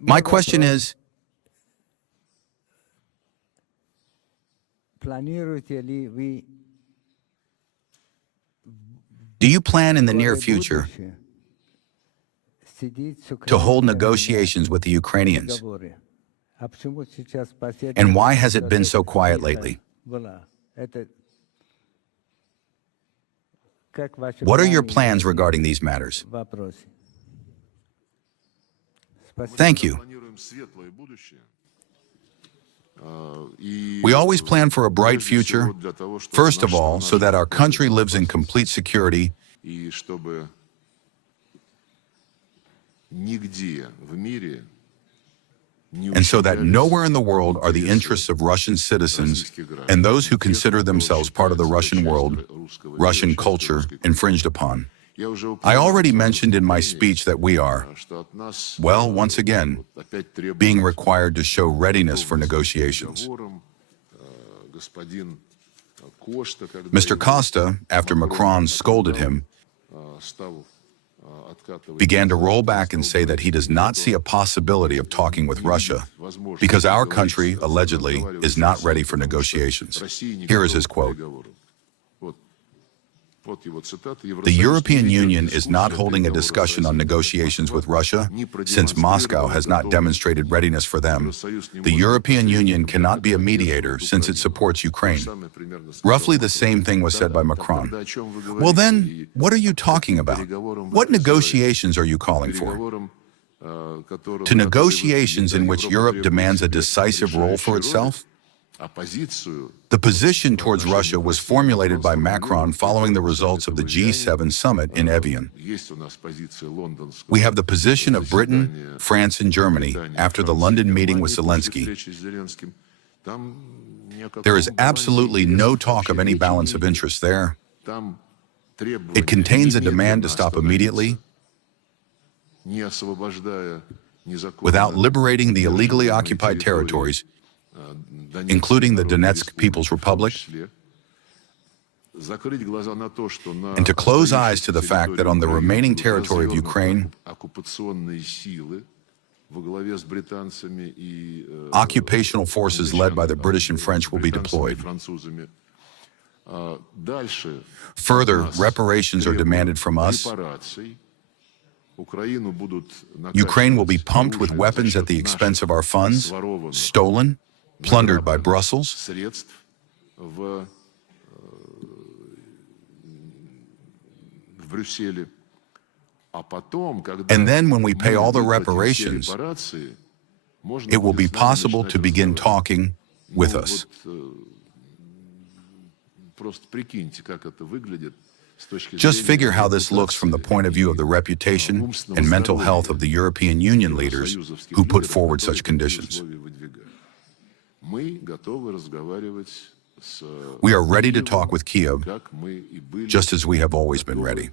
My question is, do you plan in the near future to hold negotiations with the Ukrainians? And why has it been so quiet lately? What are your plans regarding these matters? Thank you. We always plan for a bright future, first of all, so that our country lives in complete security, and so that nowhere in the world are the interests of Russian citizens and those who consider themselves part of the Russian world, Russian culture, infringed upon. I already mentioned in my speech that we are, well, once again, being required to show readiness for negotiations. Mr. Costa, after Macron scolded him, began to roll back and say that he does not see a possibility of talking with Russia because our country, allegedly, is not ready for negotiations. Here is his quote. The European Union is not holding a discussion on negotiations with Russia since Moscow has not demonstrated readiness for them. The European Union cannot be a mediator since it supports Ukraine. Roughly the same thing was said by Macron. Well then, what are you talking about? What negotiations are you calling for? To negotiations in which Europe demands a decisive role for itself? The position towards Russia was formulated by Macron following the results of the G7 summit in Evian. We have the position of Britain, France, and Germany after the London meeting with Zelensky. There is absolutely no talk of any balance of interest there. It contains a demand to stop immediately, without liberating the illegally occupied territories, including the Donetsk People's Republic, and to close eyes to the fact that on the remaining territory of Ukraine, occupational forces led by the British and French will be deployed. Further, reparations are demanded from us. Ukraine will be pumped with weapons at the expense of our funds, stolen, plundered by Brussels. And then when we pay all the reparations, it will be possible to begin talking with us. Just figure how this looks from the point of view of the reputation and mental health of the European Union leaders who put forward such conditions. We are ready to talk with Kiev, just as we have always been ready.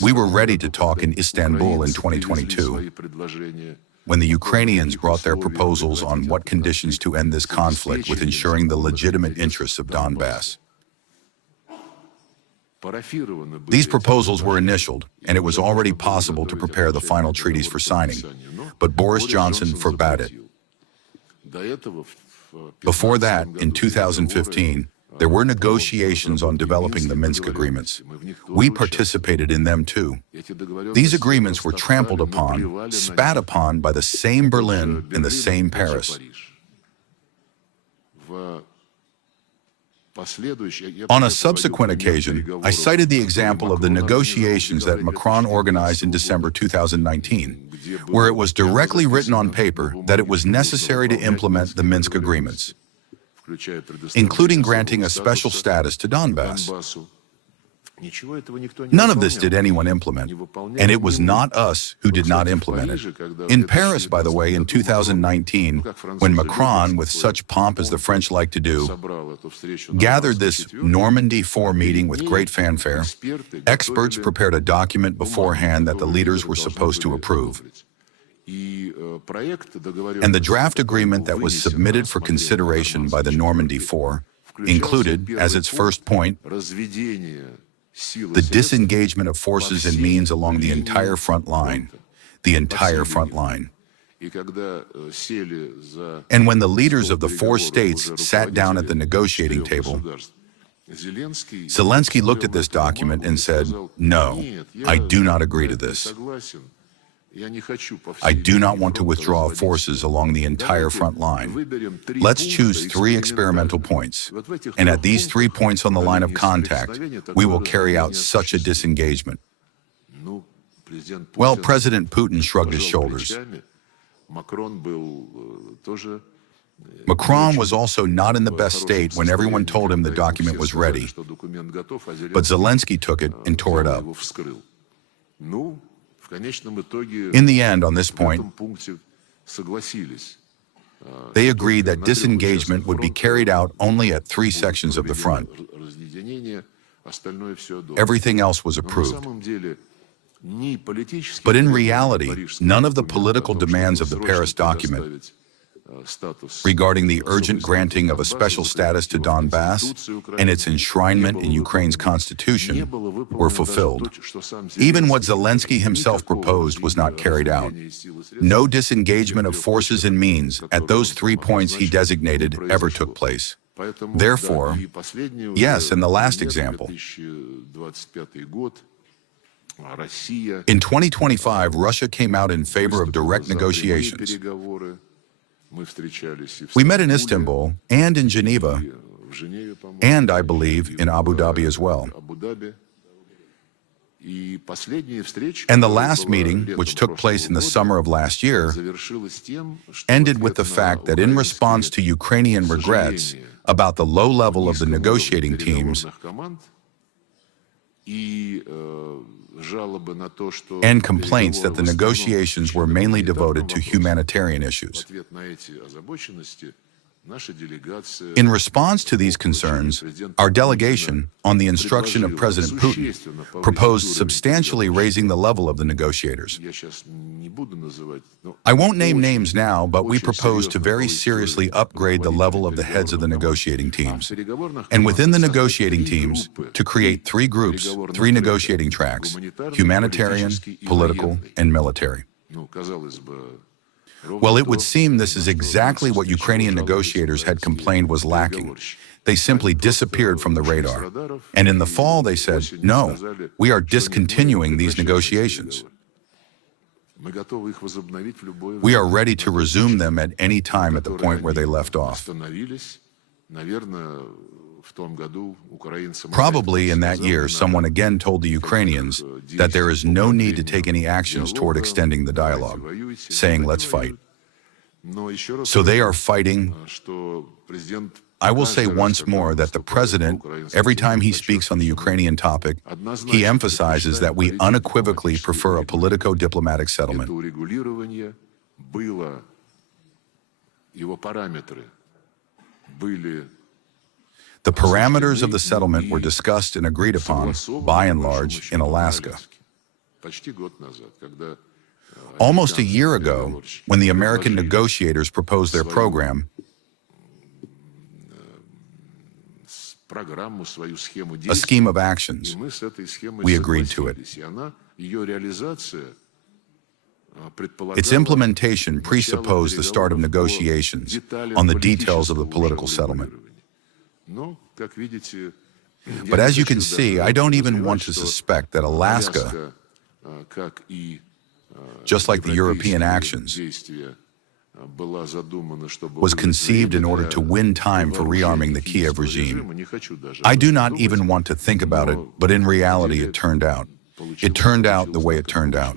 We were ready to talk in Istanbul in 2022, when the Ukrainians brought their proposals on what conditions to end this conflict with ensuring the legitimate interests of Donbass. These proposals were initialed, and it was already possible to prepare the final treaties for signing, but Boris Johnson forbade it. Before that, in 2015, there were negotiations on developing the Minsk Agreements. We participated in them too. These agreements were trampled upon, spat upon by the same Berlin and the same Paris. On a subsequent occasion, I cited the example of the negotiations that Macron organized in December 2019, where it was directly written on paper that it was necessary to implement the Minsk Agreements, including granting a special status to Donbass. None of this did anyone implement, and it was not us who did not implement it. In Paris, by the way, in 2019, when Macron, with such pomp as the French like to do, gathered this Normandy Format meeting with great fanfare, experts prepared a document beforehand that the leaders were supposed to approve. And the draft agreement that was submitted for consideration by the Normandy Format included, as its first point, The disengagement of forces and means along the entire front line. The entire front line. And when the leaders of the four states sat down at the negotiating table, Zelensky looked at this document and said, "No, I do not agree to this. I do not want to withdraw forces along the entire front line. Let's choose 3 experimental points, and at these 3 points on the line of contact, we will carry out such a disengagement." Well, President Putin shrugged his shoulders. Macron was also not in the best state when everyone told him the document was ready, but Zelensky took it and tore it up. In the end, on this point, they agreed that disengagement would be carried out only at 3 sections of the front. Everything else was approved. But in reality, none of the political demands of the Paris document regarding the urgent granting of a special status to Donbass and its enshrinement in Ukraine's constitution were fulfilled. Even what Zelensky himself proposed was not carried out. No disengagement of forces and means at those 3 points he designated ever took place. Therefore, yes, and the last example. In 2025, Russia came out in favor of direct negotiations. We met in Istanbul and in Geneva, and I believe in Abu Dhabi as well. And the last meeting, which took place in the summer of last year, ended with the fact that in response to Ukrainian regrets about the low level of the negotiating teams and complaints that the negotiations were mainly devoted to humanitarian issues. In response to these concerns, our delegation, on the instruction of President Putin, proposed substantially raising the level of the negotiators. I won't name names now, but we proposed to very seriously upgrade the level of the heads of the negotiating teams. And within the negotiating teams, to create 3 groups, 3 negotiating tracks: humanitarian, political, and military. Well, it would seem this is exactly what Ukrainian negotiators had complained was lacking. They simply disappeared from the radar. And in the fall, they said, "No, we are discontinuing these negotiations. We are ready to resume them at any time at the point where they left off." Probably in that year, someone again told the Ukrainians that there is no need to take any actions toward extending the dialogue, saying, "Let's fight." So they are fighting. I will say once more that the president, every time he speaks on the Ukrainian topic, he emphasizes that we unequivocally prefer a politico-diplomatic settlement. The parameters of the settlement were discussed and agreed upon, by and large, in Alaska. Almost a year ago, when the American negotiators proposed their program, a scheme of actions, we agreed to it. Its implementation presupposed the start of negotiations on the details of the political settlement. But as you can see, I don't even want to suspect that Alaska, just like the European actions, was conceived in order to win time for rearming the Kiev regime. I do not even want to think about it, but in reality it turned out. It turned out the way it turned out.